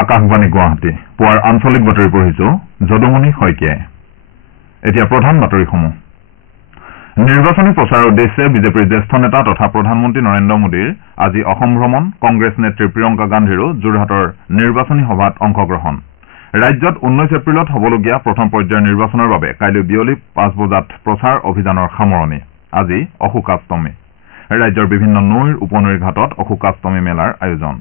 আকাশবাণী গুৱাহাটী পুৱাৰ আঞ্চলিক বাতৰি পঢ়িছো যদুমণি শইকীয়াই এতিয়া প্ৰধান বাতৰিসমূহ নিৰ্বাচনী প্ৰচাৰৰ উদ্দেশ্যে বিজেপিৰ জ্যেষ্ঠ নেতা তথা প্ৰধানমন্ত্ৰী নৰেন্দ্ৰ মোদীৰ আজি অসম ভ্ৰমণ কংগ্ৰেছ নেত্ৰী প্ৰিয়ংকা গান্ধীৰো যোৰহাটৰ নিৰ্বাচনী সভাত অংশগ্ৰহণ ৰাজ্যত 19 এপ্ৰিলত হ'বলগীয়া প্ৰথম পৰ্যায়ৰ নিৰ্বাচনৰ বাবে কাইলৈ বিয়লি 5 বজাত প্ৰচাৰ অভিযানৰ সামৰণি আজি অশোকাষ্টমী ৰাজ্যৰ বিভিন্ন নৈৰ উপনৈৰ ঘাটত অশোকাষ্টমী মেলাৰ আয়োজন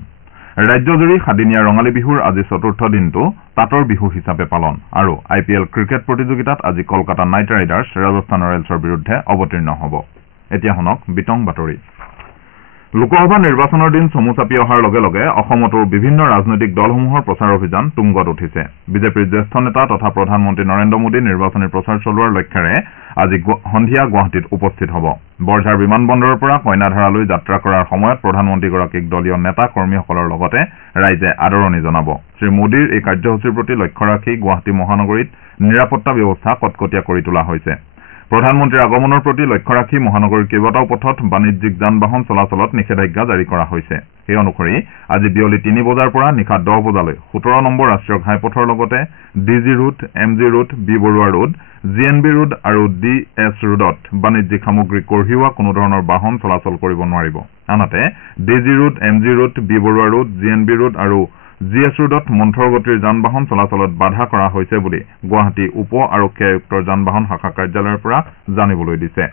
ৰাজ্যজুৰি সাদিনীয়া ৰঙালী বিহুৰ আজি চতুৰ্থ দিনটো তাঁতৰ বিহু হিচাপে পালন আৰু IPL ক্ৰিকেট প্ৰতিযোগিতাত আজি কলকাতা নাইট ৰাইডাৰ্ছ ৰাজস্থান ৰয়েলছৰ বিৰুদ্ধে অৱতীৰ্ণ হ'ব এতিয়া শুনক বিতং বাতৰি লোকসভা নিৰ্বাচনৰ দিন চমু চাপি অহাৰ লগে লগে অসমতো বিভিন্ন ৰাজনৈতিক দলসমূহৰ প্ৰচাৰ অভিযান তুংগত উঠিছে বিজেপিৰ জ্যেষ্ঠ নেতা তথা প্ৰধানমন্ত্ৰী নৰেন্দ্ৰ মোদী নিৰ্বাচনী প্ৰচাৰ চলোৱাৰ লক্ষ্যৰে আজি সন্ধিয়া গুৱাহাটীত উপস্থিত হ'ব বৰঝাৰ বিমানবন্দৰৰ পৰা কইনাধাৰালৈ যাত্ৰা কৰাৰ সময়ত প্ৰধানমন্ত্ৰীগৰাকীক দলীয় নেতা কৰ্মীসকলৰ লগতে ৰাইজে আদৰণি জনাব শ্ৰী মোদীৰ এই কাৰ্যসূচীৰ প্ৰতি লক্ষ্য ৰাখি গুৱাহাটী মহানগৰীত নিৰাপত্তা ব্যৱস্থা কটকটীয়া কৰি তোলা হৈছে প্ৰধানমন্ত্ৰীৰ আগমনৰ প্ৰতি লক্ষ্য ৰাখি মহানগৰীৰ কেইবাটাও পথত বাণিজ্যিক যান বাহন চলাচলত নিষেধাজ্ঞা জাৰি কৰা হৈছে সেই অনুসৰি আজি বিয়লি 3 বজাৰ পৰা নিশা 10 বজালৈ 17 নম্বৰ ৰাষ্ট্ৰীয় ঘাইপথৰ লগতে DG road MG road B Barua road GNB road আৰু DS ৰোডত বাণিজ্যিক সামগ্ৰী কঢ়িওৱা কোনো ধৰণৰ বাহন চলাচল কৰিব নোৱাৰিব আনহাতে DG road MG road B Barua road GNB road আৰু GS ৰোডত মন্থৰ গতিৰ যান বাহন চলাচলত বাধা কৰা হৈছে বুলি গুৱাহাটী উপ আৰক্ষী আয়ুক্তৰ যান বাহন শাখা কাৰ্যালয়ৰ পৰা জানিবলৈ দিছে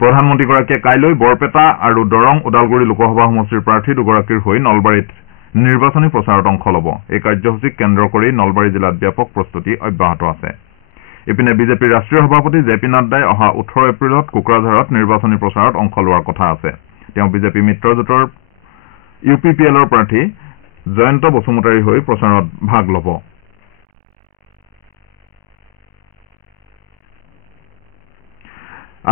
প্ৰধানমন্ত্ৰীগৰাকীয়ে কাইলৈ বৰপেটা আৰু দৰং ওদালগুৰি লোকসভা সমষ্টিৰ প্ৰাৰ্থী দুগৰাকীৰ হৈ নলবাৰীত নিৰ্বাচনী প্ৰচাৰত অংশ ল'ব এই কাৰ্যসূচীক কেন্দ্ৰ কৰি নলবাৰী জিলাত ব্যাপক প্ৰস্তুতি অব্যাহত আছে ইপিনে বিজেপিৰ ৰাষ্ট্ৰীয় সভাপতি JP নাড্ডাই অহা 18 এপ্ৰিলত কোকৰাঝাৰত নিৰ্বাচনী প্ৰচাৰত অংশ লোৱাৰ কথা আছে তেওঁ বিজেপি মিত্ৰজোঁটৰ UPPLৰ প্ৰাৰ্থী জয়ন্ত বসুমতাৰীৰ হৈ প্ৰচাৰত ভাগ ল'ব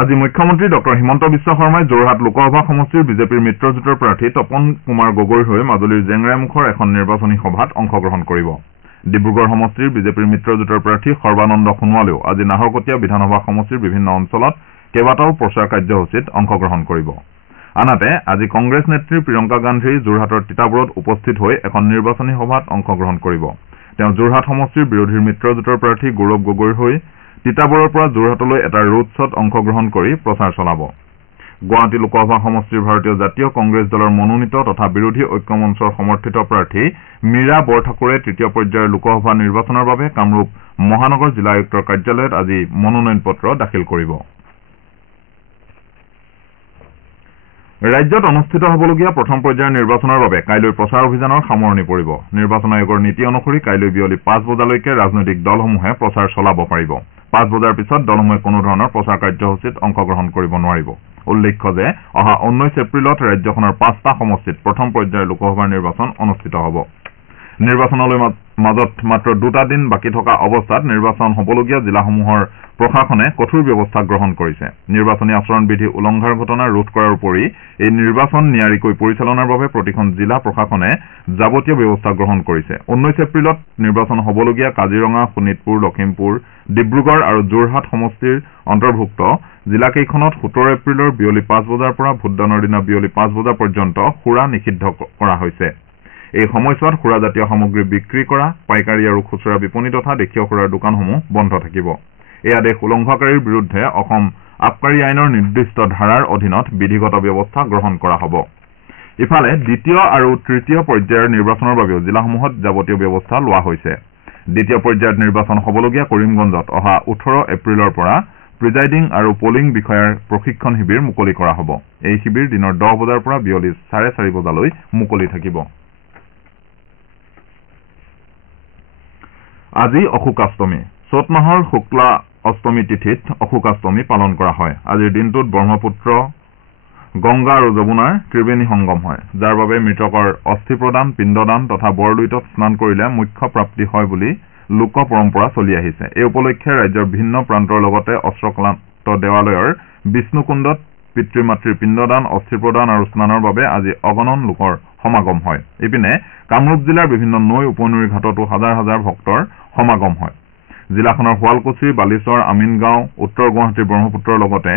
আজি মুখ্যমন্ত্ৰী ডক্টৰ হিমন্ত বিশ্ব শৰ্মাই যোৰহাট লোকসভা সমষ্টিৰ বিজেপিৰ মিত্ৰজোঁটৰ প্ৰাৰ্থী তপন কুমাৰ গগৈৰ হৈ মাজুলীৰ জেংৰাইমুখৰ এখন নিৰ্বাচনী সভাত অংশগ্ৰহণ কৰিব ডিব্ৰুগড় সমষ্টিৰ বিজেপিৰ মিত্ৰজোঁটৰ প্ৰাৰ্থী সৰ্বানন্দ সোণোৱালেও আজি নাহৰকটীয়া বিধানসভা সমষ্টিৰ বিভিন্ন অঞ্চলত কেইবাটাও প্ৰচাৰ কাৰ্যসূচীত অংশগ্ৰহণ কৰিব আনহাতে আজি কংগ্ৰেছ নেত্ৰী প্ৰিয়ংকা গান্ধী যোৰহাটৰ তিতাবৰত উপস্থিত হৈ এখন নিৰ্বাচনী সভাত অংশগ্ৰহণ কৰিব তেওঁ যোৰহাট সমষ্টিৰ বিৰোধীৰ মিত্ৰজোঁটৰ প্ৰাৰ্থী গৌৰৱ গগৈৰ হৈ তিতাবৰৰ পৰা যোৰহাটলৈ এটা ৰোড শ্বত অংশগ্ৰহণ কৰি প্ৰচাৰ চলাব গুৱাহাটী লোকসভা সমষ্টিৰ ভাৰতীয় জাতীয় কংগ্ৰেছ দলৰ মনোনীত তথা বিৰোধী ঐক্য মঞ্চৰ সমৰ্থিত প্ৰাৰ্থী মীৰা বৰঠাকুৰে তৃতীয় পৰ্যায়ৰ লোকসভা নিৰ্বাচনৰ বাবে কামৰূপ মহানগৰ জিলা আয়ুক্তৰ কাৰ্যালয়ত আজি মনোনয়ন পত্ৰ দাখিল কৰিব ৰাজ্যত অনুষ্ঠিত হ'বলগীয়া প্ৰথম পৰ্যায়ৰ নিৰ্বাচনৰ বাবে কাইলৈ প্ৰচাৰ অভিযানৰ সামৰণি পৰিব নিৰ্বাচন আয়োগৰ নীতি অনুসৰি কাইলৈ বিয়লি 5 বজালৈকে ৰাজনৈতিক দলসমূহে প্ৰচাৰ চলাব পাৰিব 5 বজাৰ পিছত দলসমূহে কোনো ধৰণৰ প্ৰচাৰ কাৰ্যসূচীত অংশগ্ৰহণ কৰিব নোৱাৰিব উল্লেখ্য যে অহা 19 এপ্ৰিলত ৰাজ্যখনৰ 5টা সমষ্টিত প্ৰথম পৰ্যায়ৰ লোকসভাৰ নিৰ্বাচন অনুষ্ঠিত হ'ব নিৰ্বাচনলৈ মাজত মাত্ৰ 2টা দিন বাকী থকা অৱস্থাত নিৰ্বাচন হ'বলগীয়া জিলাসমূহৰ প্ৰশাসনে কঠোৰ ব্যৱস্থা গ্ৰহণ কৰিছে নিৰ্বাচনী আচৰণ বিধি উলংঘাৰ ঘটনা ৰোধ কৰাৰ উপৰি এই নিৰ্বাচন নিয়াৰিকৈ পৰিচালনাৰ বাবে প্ৰতিখন জিলা প্ৰশাসনে যাৱতীয় ব্যৱস্থা গ্ৰহণ কৰিছে 19 এপ্ৰিলত নিৰ্বাচন হ'বলগীয়া কাজিৰঙা শোণিতপুৰ লখিমপুৰ ডিব্ৰুগড় আৰু যোৰহাট সমষ্টিৰ অন্তৰ্ভুক্ত জিলাকেইখনত 17 এপ্ৰিলৰ বিয়লি 5 বজাৰ পৰা ভোটদানৰ দিনা বিয়লি 5 বজা পৰ্যন্ত সুৰা নিষিদ্ধ কৰা হৈছে এই সময়ছোৱাত সুৰাজাতীয় সামগ্ৰী বিক্ৰী কৰা পাইকাৰী আৰু খুচুৰা বিপণী তথা দেশীয় সুৰাৰ দোকানসমূহ বন্ধ থাকিব এই আদেশ উলংঘাকাৰীৰ বিৰুদ্ধে অসম আবকাৰী আইনৰ নিৰ্দিষ্ট ধাৰাৰ অধীনত বিধিগত ব্যৱস্থা গ্ৰহণ কৰা হ'ব ইফালে দ্বিতীয় আৰু তৃতীয় পৰ্যায়ৰ নিৰ্বাচনৰ বাবেও জিলাসমূহত যাৱতীয় ব্যৱস্থা লোৱা হৈছে দ্বিতীয় পৰ্যায়ত নিৰ্বাচন হ'বলগীয়া কৰিমগঞ্জত অহা 18 এপ্ৰিলৰ পৰা প্ৰিজাইডিং আৰু পলিং বিষয়াৰ প্ৰশিক্ষণ শিবিৰ মুকলি কৰা হ'ব এই শিবিৰ দিনৰ 10 বজাৰ পৰা বিয়লি 4:30 বজালৈ মুকলি থাকিব আজি অশোকাষ্টমী চ'ত মাহৰ শুক্লা অষ্টমী তিথিত অশোকাষ্টমী পালন কৰা হয় আজিৰ দিনটোত ব্ৰহ্মপুত্ৰ গংগা আৰু যমুনাৰ ত্ৰিবেণী সংগম হয় যাৰ বাবে মৃতকৰ অস্থি প্ৰদান পিণ্ডদান তথা বৰলুইতত স্নান কৰিলে মুখ্য প্ৰাপ্তি হয় বুলি লোক পৰম্পৰা চলি আহিছে এই উপলক্ষে ৰাজ্যৰ ভিন্ন প্ৰান্তৰ লগতে অস্ত্ৰক্লান্ত দেৱালয়ৰ বিষ্ণুকুণ্ডত পিতৃ মাতৃৰ পিণ্ডদান অস্থি প্ৰদান আৰু স্নানৰ বাবে আজি অগণন লোকৰ সমাগম হয় ইপিনে কামৰূপ জিলাৰ বিভিন্ন নৈ উপনৈৰ ঘাটতো হাজাৰ হাজাৰ ভক্তৰ সমাগম হয় জিলাখনৰ শুৱালকুছি বালিচৰ আমিনগাঁও উত্তৰ গুৱাহাটীৰ ব্ৰহ্মপুত্ৰৰ লগতে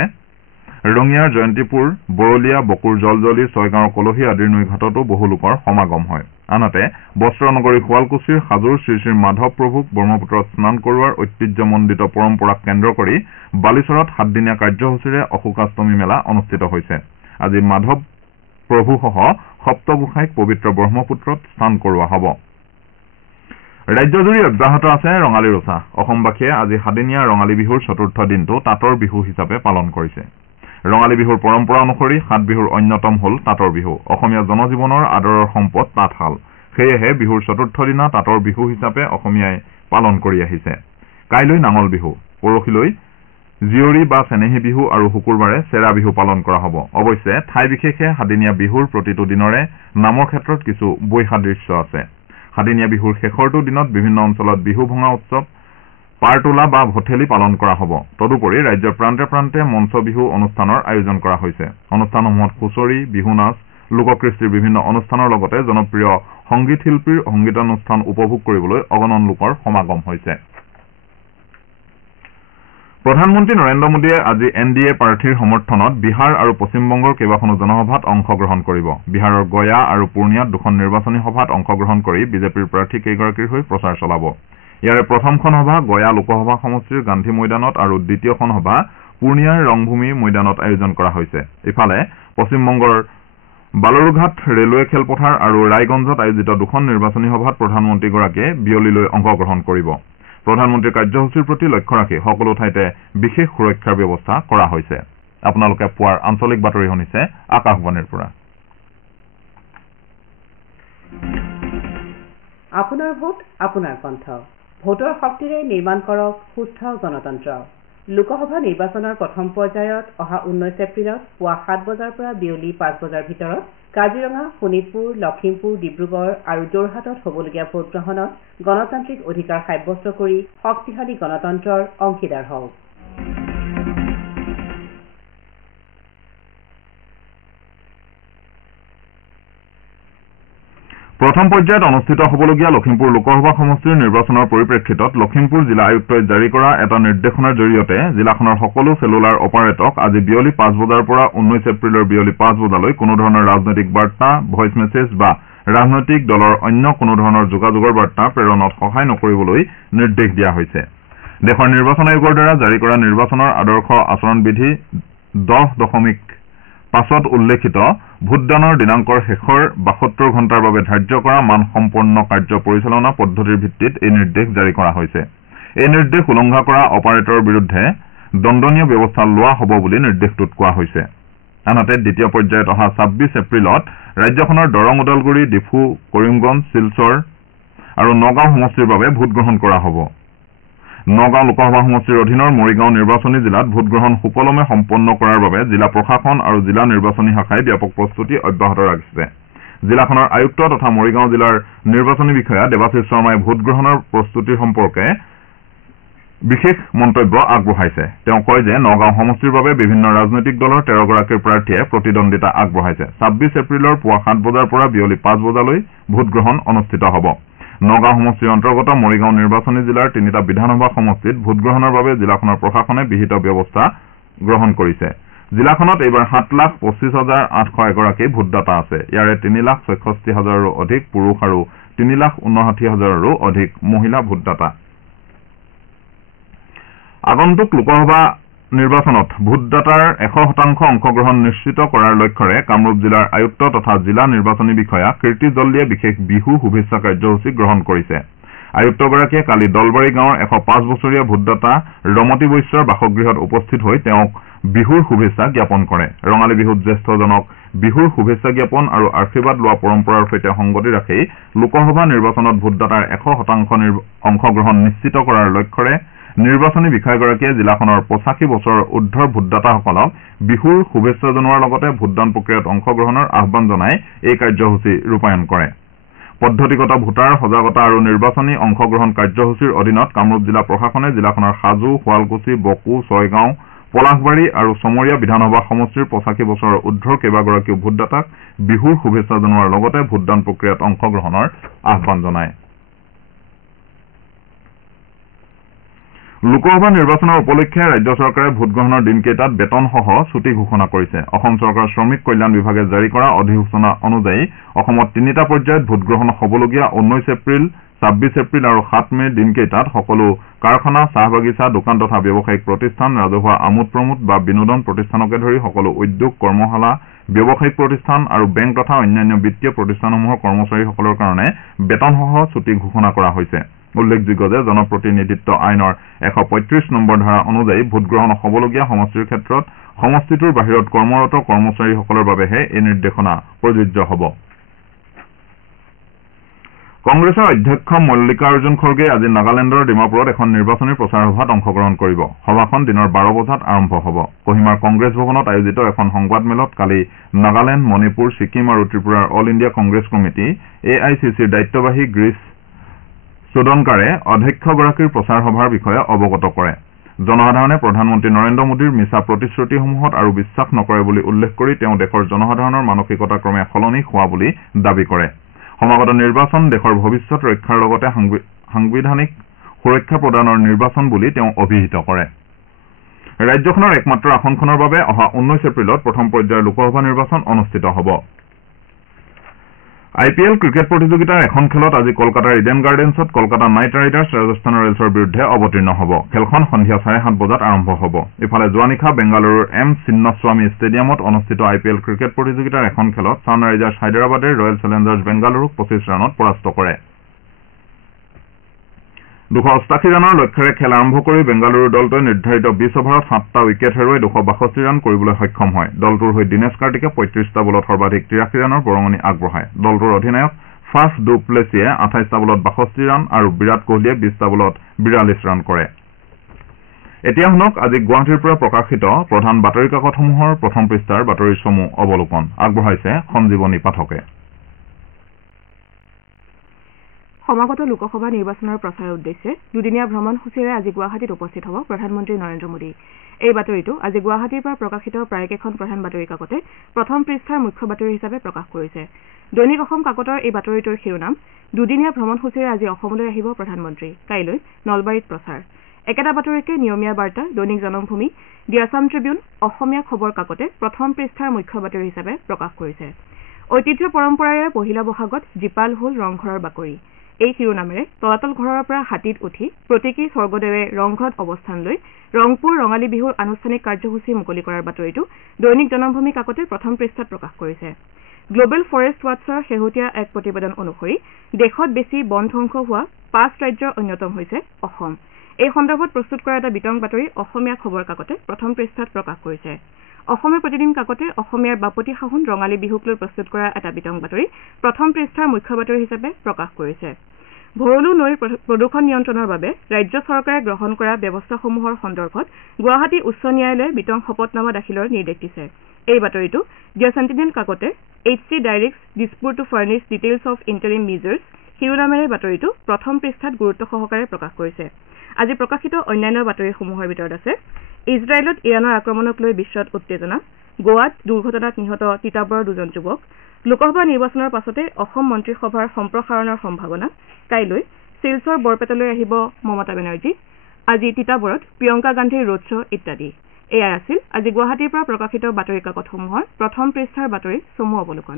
ৰঙিয়াৰ জয়ন্তীপুৰ বৰলীয়া বকুৰ জলজলি ছয়গাঁৱৰ কলহী আদিৰ নৈ ঘাটতো বহু লোকৰ সমাগম হয় আনহাতে বস্ত্ৰনগৰী শুৱালকুছিৰ হাজোৰ শ্ৰী শ্ৰী মাধৱ প্ৰভুক ব্ৰহ্মপুত্ৰত স্নান কৰোৱাৰ ঐতিহ্যমণ্ডিত পৰম্পৰাক কেন্দ্ৰ কৰি বালিচৰত 7 দিনীয়া কাৰ্যসূচীৰে অশোকাষ্টমী মেলা অনুষ্ঠিত হৈছে। আজি মাধৱ প্ৰভুসহ সপ্তগোসাঁইক পবিত্ৰ ব্ৰহ্মপুত্ৰত স্নান কৰোৱা হ'ব। ৰাজ্যজুৰি অব্যাহত আছে ৰঙালীৰ উৎসাহ। অসমবাসীয়ে আজি 7 দিনীয়া ৰঙালী বিহুৰ চতুৰ্থ দিনটো তাঁতৰ বিহু হিচাপে পালন কৰিছে। ৰঙালী বিহুৰ পৰম্পৰা অনুসৰি 7 বিহুৰ অন্যতম হ'ল তাঁতৰ বিহু। অসমীয়া জনজীৱনৰ আদৰৰ সম্পদ তাঁতশাল। সেয়েহে বিহুৰ চতুৰ্থ দিনা তাঁতৰ বিহু হিচাপে অসমীয়াই পালন কৰি আহিছে। কাইলৈ নাঙল বিহু, পৰহিলৈ জীয়ৰী বা চেনেহী বিহু আৰু শুকুৰবাৰে চেৰা বিহু পালন কৰা হ'ব। অৱশ্যে ঠাই বিশেষে 7 দিনীয়া বিহুৰ প্ৰতিটো দিনৰে নামৰ ক্ষেত্ৰত কিছু বৈসাদৃশ্য আছে। 7 দিনীয়া বিহুৰ শেষৰটো দিনত বিভিন্ন অঞ্চলত বিহু ভঙা উৎসৱ পাৰতোলা বা ভঠেলি পালন কৰা হ'ব। তদুপৰি ৰাজ্যৰ প্ৰান্তে প্ৰান্তে মঞ্চ বিহু অনুষ্ঠানৰ আয়োজন কৰা হৈছে। অনুষ্ঠানসমূহত হুঁচৰি, বিহু নাচ, লোককৃষ্টিৰ বিভিন্ন অনুষ্ঠানৰ লগতে জনপ্ৰিয় সংগীত শিল্পীৰ সংগীতানুষ্ঠান উপভোগ কৰিবলৈ অগণন লোকৰ সমাগম হৈছে। প্ৰধানমন্ত্ৰী নৰেন্দ্ৰ মোদীয়ে আজি NDA প্ৰাৰ্থীৰ সমৰ্থনত বিহাৰ আৰু পশ্চিমবংগৰ কেইবাখনো জনসভাত অংশগ্ৰহণ কৰিব। বিহাৰৰ গয়া আৰু পূৰ্ণিয়াত 2খন নিৰ্বাচনী সভাত অংশগ্ৰহণ কৰি বিজেপিৰ প্ৰাৰ্থী কেইগৰাকীৰ হৈ প্ৰচাৰ চলাব। ইয়াৰে প্ৰথমখন সভা গয়া লোকসভা সমষ্টিৰ গান্ধী মৈদানত আৰু দ্বিতীয়খন সভা পূৰ্ণিয়াৰ ৰংভূমি মৈদানত আয়োজন কৰা হৈছে। ইফালে পশ্চিমবংগৰ বালুৰঘাট ৰেলৱে খেলপথাৰ আৰু ৰায়গঞ্জত আয়োজিত 2খন নিৰ্বাচনী সভাত প্ৰধানমন্ত্ৰীগৰাকীয়ে বিয়লিলৈ অংশগ্ৰহণ কৰিব। প্ৰধানমন্ত্ৰীৰ কাৰ্যসূচীৰ প্ৰতি লক্ষ্য ৰাখি সকলো ঠাইতে বিশেষ সুৰক্ষাৰ ব্যৱস্থা কৰা হৈছে। আপোনালোকে পুৱাৰ আঞ্চলিক বাতৰি শুনিছে আকাশবাণীৰ পৰা। আপোনাৰ ভোট আপোনাৰ কণ্ঠ। ভোটৰ শক্তিৰে নিৰ্মাণ কৰক সুস্থ গণতন্ত্ৰ। লোকসভা নিৰ্বাচনৰ প্ৰথম পৰ্যায়ত অহা 19 এপ্ৰিলত পুৱা 7 বজাৰ পৰা বিয়লি 5 বজাৰ ভিতৰত কাজিৰঙা, শোণিতপুৰ, লখিমপুৰ, ডিব্ৰুগড় আৰু যোৰহাটত হ'বলগীয়া ভোটগ্ৰহণত গণতান্ত্ৰিক অধিকাৰ সাব্যস্ত কৰি শক্তিশালী গণতন্ত্ৰৰ অংশীদাৰ হওক। প্ৰথম পৰ্যায়ত অনুষ্ঠিত হ'বলগীয়া লখিমপুৰ লোকসভা সমষ্টিৰ নিৰ্বাচনৰ পৰিপ্ৰেক্ষিতত লখিমপুৰ জিলা আয়ুক্তই জাৰি কৰা এটা নিৰ্দেশনাৰ জৰিয়তে জিলাখনৰ সকলো চেলুলাৰ অপাৰেটৰক আজি বিয়লি 5 বজাৰ পৰা 19 এপ্ৰিলৰ বিয়লি 5 বজালৈ কোনো ধৰণৰ ৰাজনৈতিক বাৰ্তা, ভইচ মেছেজ বা ৰাজনৈতিক দলৰ অন্য কোনো ধৰণৰ যোগাযোগৰ বাৰ্তা প্ৰেৰণত সহায় নকৰিবলৈ নিৰ্দেশ দিয়া হৈছে। দেশৰ নিৰ্বাচন আয়োগৰ দ্বাৰা জাৰি কৰা নিৰ্বাচনৰ আদৰ্শ আচৰণবিধি 10.5ত উল্লেখিত ভোটদানৰ দিনাংকৰ শেষৰ 72 ঘণ্টাৰ বাবে ধাৰ্য কৰা মানসম্পন্ন কাৰ্য পৰিচালনা পদ্ধতিৰ ভিত্তিত এই নিৰ্দেশ জাৰি কৰা হৈছে। এই নিৰ্দেশ উলংঘা কৰা অপাৰেটৰৰ বিৰুদ্ধে দণ্ডনীয় ব্যৱস্থা লোৱা হ'ব বুলি নিৰ্দেশটোত কোৱা হৈছে। আনহাতে দ্বিতীয় পৰ্যায়ত অহা 26 এপ্ৰিলত ৰাজ্যখনৰ দৰং, ওদালগুৰি, ডিফু, কৰিমগঞ্জ, শিলচৰ আৰু নগাঁও সমষ্টিৰ বাবে ভোটগ্ৰহণ কৰা হ'ব। নগাঁও লোকসভা সমষ্টিৰ অধীনৰ মৰিগাঁও নিৰ্বাচনী জিলাত ভোটগ্ৰহণ সুকলমে সম্পন্ন কৰাৰ বাবে জিলা প্ৰশাসন আৰু জিলা নিৰ্বাচনী শাখাই ব্যাপক প্ৰস্তুতি অব্যাহত ৰাখিছে। জিলাখনৰ আয়ুক্ত তথা মৰিগাঁও জিলাৰ নিৰ্বাচনী বিষয়া দেৱাশীষ শৰ্মাই ভোটগ্ৰহণৰ প্ৰস্তুতিৰ সম্পৰ্কে বিশেষ মন্তব্য আগবঢ়াইছে। তেওঁ কয় যে নগাঁও সমষ্টিৰ বাবে বিভিন্ন ৰাজনৈতিক দলৰ 13 গৰাকীৰ প্ৰাৰ্থীয়ে প্ৰতিদ্বন্দ্বিতা আগবঢ়াইছে। 26 এপ্ৰিলৰ পুৱা 7 বজাৰ পৰা বিয়লি 5 বজালৈ ভোটগ্ৰহণ অনুষ্ঠিত হ'ব। নগাঁও সমষ্টিৰ অন্তৰ্গত মৰিগাঁও নিৰ্বাচনী জিলাৰ 3টা বিধানসভা সমষ্টিত ভোটগ্ৰহণৰ বাবে জিলাখনৰ প্ৰশাসনে বিহিত ব্যৱস্থা গ্ৰহণ কৰিছে। জিলাখনত এইবাৰ 7,25,800 এগৰাকী ভোটদাতা আছে। ইয়াৰে 3,66,000ৰো অধিক পুৰুষ আৰু 3,59,000ৰো অধিক মহিলা ভোটদাতা। আগন্তুক লোকসভা নিৰ্বাচনত ভোটদাতাৰ 100% অংশগ্ৰহণ নিশ্চিত কৰাৰ লক্ষ্যৰে কামৰূপ জিলাৰ আয়ুক্ত তথা জিলা নিৰ্বাচনী বিষয়া কীৰ্তি জল্লিয়ে বিশেষ বিহু শুভেচ্ছা কাৰ্যসূচী গ্ৰহণ কৰিছে। আয়ুক্তগৰাকীয়ে কালি দলবাৰী গাঁৱৰ 105 বছৰীয়া ভোটদাতা ৰমতী বৈশ্যৰ বাসগৃহত উপস্থিত হৈ তেওঁক বিহুৰ শুভেচ্ছা জ্ঞাপন কৰে। ৰঙালী বিহুত জ্যেষ্ঠজনক বিহুৰ শুভেচ্ছা জ্ঞাপন আৰু আশীৰ্বাদ লোৱা পৰম্পৰাৰ সৈতে সংগতি ৰাখি লোকসভা নিৰ্বাচনত ভোটদাতাৰ 100% অংশগ্ৰহণ নিশ্চিত কৰাৰ লক্ষ্যৰে নিৰ্বাচনী বিষয়াগৰাকীয়ে জিলাখনৰ 85 বছৰৰ ঊৰ্ধৰ ভোটদাতাসকলক বিহুৰ শুভেচ্ছা জনোৱাৰ লগতে ভোটদান প্ৰক্ৰিয়াত অংশগ্ৰহণৰ আহ্বান জনাই এই কাৰ্যসূচী ৰূপায়ণ কৰে। পদ্ধতিগত ভোটাৰ সজাগতা আৰু নিৰ্বাচনী অংশগ্ৰহণ কাৰ্যসূচীৰ অধীনত কামৰূপ জিলা প্ৰশাসনে জিলাখনৰ সাজু, শুৱালকুছি, বকো, ছয়গাঁও, পলাশবাৰী আৰু চমৰীয়া বিধানসভা সমষ্টিৰ 85 বছৰৰ ঊৰ্ধৰ কেইবাগৰাকীও ভোটদাতাক বিহুৰ শুভেচ্ছা জনোৱাৰ লগতে ভোটদান প্ৰক্ৰিয়াত অংশগ্ৰহণৰ আহ্বান জনায়। লোকসভা নিৰ্বাচনৰ উপলক্ষে ৰাজ্য চৰকাৰে ভোটগ্ৰহণৰ দিনকেইটাত বেতনসহ ছুটি ঘোষণা কৰিছে। অসম চৰকাৰৰ শ্ৰমিক কল্যাণ বিভাগে জাৰি কৰা অধিসূচনা অনুযায়ী অসমত 3টা পৰ্যায়ত ভোটগ্ৰহণ হ'বলগীয়া 19 এপ্ৰিল, 26 এপ্ৰিল আৰু 7 মেৰ দিনকেইটাত সকলো কাৰখানা, চাহ বাগিচা, দোকান তথা ব্যৱসায়িক প্ৰতিষ্ঠান, ৰাজহুৱা আমোদ প্ৰমোদ বা বিনোদন প্ৰতিষ্ঠানকে ধৰি সকলো উদ্যোগ, কৰ্মশালা, ব্যৱসায়িক প্ৰতিষ্ঠান আৰু বেংক তথা অন্যান্য বিত্তীয় প্ৰতিষ্ঠানসমূহৰ কৰ্মচাৰীসকলৰ কাৰণে বেতনসহ ছুটি ঘোষণা কৰা হৈছে। উল্লেখযোগ্য যে জনপ্ৰতিনিধিত্ব আইনৰ 135 নম্বৰ ধাৰা অনুযায়ী ভোটগ্ৰহণ হ'বলগীয়া সমষ্টিৰ ক্ষেত্ৰত সমষ্টিটোৰ বাহিৰত কৰ্মৰত কৰ্মচাৰীসকলৰ বাবেহে এই নিৰ্দেশনা প্ৰযোজ্য হ'ব। কংগ্ৰেছৰ অধ্যক্ষ মল্লিকাৰ্জুন খৰ্গে আজি নাগালেণ্ডৰ ডিমাপুৰত এখন নিৰ্বাচনী প্ৰচাৰ সভাত অংশগ্ৰহণ কৰিব। সভাখন দিনৰ 12 বজাত আৰম্ভ হ'ব। কহিমাৰ কংগ্ৰেছ ভৱনত আয়োজিত এখন সংবাদমেলত কালি নাগালেণ্ড, মণিপুৰ, ছিকিম আৰু ত্ৰিপুৰাৰ অল ইণ্ডিয়া কংগ্ৰেছ কমিটি AICCৰ দায়িত্ববাহী গ্ৰীচ চোডনকাৰে অধ্যক্ষগৰাকীৰ প্ৰচাৰ সভাৰ বিষয়ে অৱগত কৰে। জনসাধাৰণে প্ৰধানমন্ত্ৰী নৰেন্দ্ৰ মোদীৰ মিছা প্ৰতিশ্ৰুতিসমূহত আৰু বিশ্বাস নকৰে বুলি উল্লেখ কৰি তেওঁ দেশৰ জনসাধাৰণৰ মানসিকতা ক্ৰমে সলনি হোৱা বুলি দাবী কৰে। সমাগত নিৰ্বাচন দেশৰ ভৱিষ্যত ৰক্ষাৰ লগতে সাংবিধানিক সুৰক্ষা প্ৰদানৰ নিৰ্বাচন বুলি তেওঁ অভিহিত কৰে। ৰাজ্যখনৰ একমাত্ৰ আসনখনৰ বাবে অহা 19 এপ্ৰিলত প্ৰথম পৰ্যায়ৰ লোকসভা নিৰ্বাচন অনুষ্ঠিত হ'ব। IPL ক্ৰিকেট প্ৰতিযোগিতাৰ এখন খেলত আজি কলকাতাৰ ইডেন গাৰ্ডেন্সত কলকাতা নাইট ৰাইডাৰ্ছ ৰাজস্থান ৰয়েলছৰ বিৰুদ্ধে অৱতীৰ্ণ হ'ব। খেলখন সন্ধিয়া 7:30 বজাত আৰম্ভ হ'ব। ইফালে যোৱা নিশা বেংগালুৰুৰ M চিন্নাস্বামী ষ্টেডিয়ামত অনুষ্ঠিত IPL ক্ৰিকেট প্ৰতিযোগিতাৰ এখন খেলত ছানৰাইজাৰ্ছ হায়দৰাবাদে ৰয়েল চেলেঞ্জাৰ্ছ বেংগালুৰুক 25 ৰানত পৰাস্ত কৰে। 288 ৰানৰ লক্ষ্যৰে খেল আৰম্ভ কৰি বেংগালুৰুৰ দলটোৱে নিৰ্ধাৰিত 20 অভাৰত 7টা উইকেট হেৰুৱাই 262 ৰান কৰিবলৈ সক্ষম হয়। দলটোৰ হৈ দীনেশ কাৰ্তিকে 35টা বলত সৰ্বাধিক 83 ৰানৰ বৰঙণি আগবঢ়ায়। দলটোৰ অধিনায়ক ফাফ ডু প্লেছিয়ে 28টা বলত 62 ৰান আৰু বিৰাট কোহলীয়ে 20টা বলত 42 ৰান কৰে। এতিয়া শুনক আজি গুৱাহাটীৰ পৰা প্ৰকাশিত প্ৰধান বাতৰি কাকতসমূহৰ প্ৰথম পৃষ্ঠাৰ বাতৰি চমু অৱলোকন আগবঢ়াইছে সঞ্জীৱনী পাঠকে। সমাগত লোকসভা নিৰ্বাচনৰ প্ৰচাৰৰ উদ্দেশ্যে দুদিনীয়া ভ্ৰমণসূচীৰে আজি গুৱাহাটীত উপস্থিত হ'ব প্ৰধানমন্ত্ৰী নৰেন্দ্ৰ মোদী। এই বাতৰিটো আজি গুৱাহাটীৰ পৰা প্ৰকাশিত প্ৰায়কেইখন প্ৰধান বাতৰি কাকতে প্ৰথম পৃষ্ঠাৰ মুখ্য বাতৰি হিচাপে প্ৰকাশ কৰিছে। দৈনিক অসম কাকতৰ এই বাতৰিটোৰ শিৰোনাম দুদিনীয়া ভ্ৰমণসূচীৰে আজি অসমলৈ আহিব প্ৰধানমন্ত্ৰী, কাইলৈ নলবাৰীত প্ৰচাৰ। একেটা বাতৰিকে নিয়মীয়া বাৰ্তা, দৈনিক জনমভূমি, দি আছাম ট্ৰিবিউন, অসমীয়া খবৰ কাকতে প্ৰথম পৃষ্ঠাৰ মুখ্য বাতৰি হিচাপে প্ৰকাশ কৰিছে। ঐতিহ্য পৰম্পৰাৰে পহিলা বহাগত জীপাল হ'ল ৰংঘৰৰ বাকৰি। এই শিৰোনামেৰে তলাতল ঘৰৰ পৰা হাতীত উঠি প্ৰতীকী স্বৰ্গদেৱে ৰংঘৰত অৱস্থান লৈ ৰংপুৰ ৰঙালী বিহুৰ আনুষ্ঠানিক কাৰ্যসূচী মুকলি কৰাৰ বাতৰিটো দৈনিক জনমভূমি কাকতে প্ৰথম পৃষ্ঠাত প্ৰকাশ কৰিছে। গ্ল'বেল ফৰেষ্ট ৱাটছৰ শেহতীয়া এক প্ৰতিবেদন অনুসৰি দেশত বেছি বন ধ্বংস হোৱা 5 ৰাজ্যৰ অন্যতম হৈছে অসম। এই সন্দৰ্ভত প্ৰস্তুত কৰা এটা বিতং বাতৰি অসমীয়া খবৰ কাকতে প্ৰথম পৃষ্ঠাত প্ৰকাশ কৰিছে। অসমীয়া প্ৰতিদিন কাকতে অসমীয়াৰ বাপতি সাহোন ৰঙালী বিহুক লৈ প্ৰস্তুত কৰা এটা বিতং বাতৰি প্ৰথম পৃষ্ঠাৰ মুখ্য বাতৰি হিচাপে প্ৰকাশ কৰিছে। ভৰলু নৈৰ প্ৰদূষণ নিয়ন্ত্ৰণৰ বাবে ৰাজ্য চৰকাৰে গ্ৰহণ কৰা ব্যৱস্থাসমূহৰ সন্দৰ্ভত গুৱাহাটী উচ্চ ন্যায়ালয়ে বিতং শপতনামা দাখিলৰ নিৰ্দেশ দিছে। এই বাতৰিটো দ্য চেণ্টিনেল কাকতে HC directs Dispur to furnish details of interim measures শিৰোনামেৰে বাতৰিটো প্ৰথম পৃষ্ঠাত গুৰুত্ব সহকাৰে প্ৰকাশ কৰিছে। আজি প্ৰকাশিত অন্যান্য বাতৰিসমূহৰ ভিতৰত আছে ইজৰাইলত ইৰাণৰ আক্ৰমণক লৈ বিশ্বত উত্তেজনা, গোৱাত দুৰ্ঘটনাত নিহত তিতাবৰৰ 2জন যুৱক, লোকসভা নিৰ্বাচনৰ পাছতে অসম মন্ত্ৰীসভাৰ সম্প্ৰসাৰণৰ সম্ভাৱনা, কাইলৈ শিলচৰ বৰপেটালৈ আহিব মমতা বেনাৰ্জী, আজি তিতাবৰত প্ৰিয়ংকা গান্ধীৰ ৰোড শ্ব' ইত্যাদি। এয়াই আছিল আজি গুৱাহাটীৰ পৰা প্ৰকাশিত বাতৰি কাকতসমূহৰ প্ৰথম পৃষ্ঠাৰ বাতৰি চমু অৱলোকন।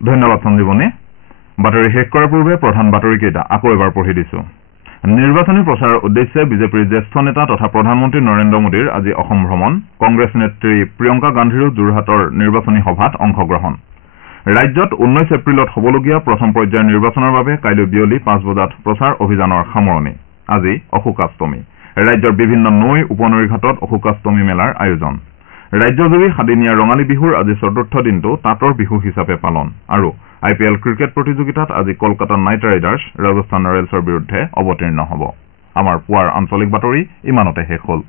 ধন্যবাদ সঞ্জীৱনী। বাতৰি শেষ কৰাৰ পূৰ্বে প্ৰধান বাতৰিকেইটা আকৌ এবাৰ পঢ়ি দিছো। নিৰ্বাচনী প্ৰচাৰৰ উদ্দেশ্যে বিজেপিৰ জ্যেষ্ঠ নেতা তথা প্ৰধানমন্ত্ৰী নৰেন্দ্ৰ মোদীৰ আজি অসম ভ্ৰমণ, কংগ্ৰেছ নেত্ৰী প্ৰিয়ংকা গান্ধীৰো যোৰহাটৰ নিৰ্বাচনী সভাত অংশগ্ৰহণ। ৰাজ্যত 19 এপ্ৰিলত হ'বলগীয়া প্ৰথম পৰ্যায়ৰ নিৰ্বাচনৰ বাবে কাইলৈ বিয়লি 5 বজাত প্ৰচাৰ অভিযানৰ সামৰণি। আজি অশোকাষ্টমী। ৰাজ্যৰ বিভিন্ন নৈ উপনৈৰ ঘাটত অশোকাষ্টমী মেলাৰ আয়োজন। ৰাজ্যজুৰি সাদিনীয়া ৰঙালী বিহুৰ আজি 4ৰ্থ দিনটো তাঁতৰ বিহু হিচাপে পালন। আৰু IPL ক্ৰিকেট প্ৰতিযোগিতাত আজি কলকাতা নাইট ৰাইডাৰ্ছ ৰাজস্থান ৰয়েলছৰ বিৰুদ্ধে অৱতীৰ্ণ হ'ব। আমাৰ পুৱাৰ আঞ্চলিক বাতৰি ইমানতে শেষ হ'ল।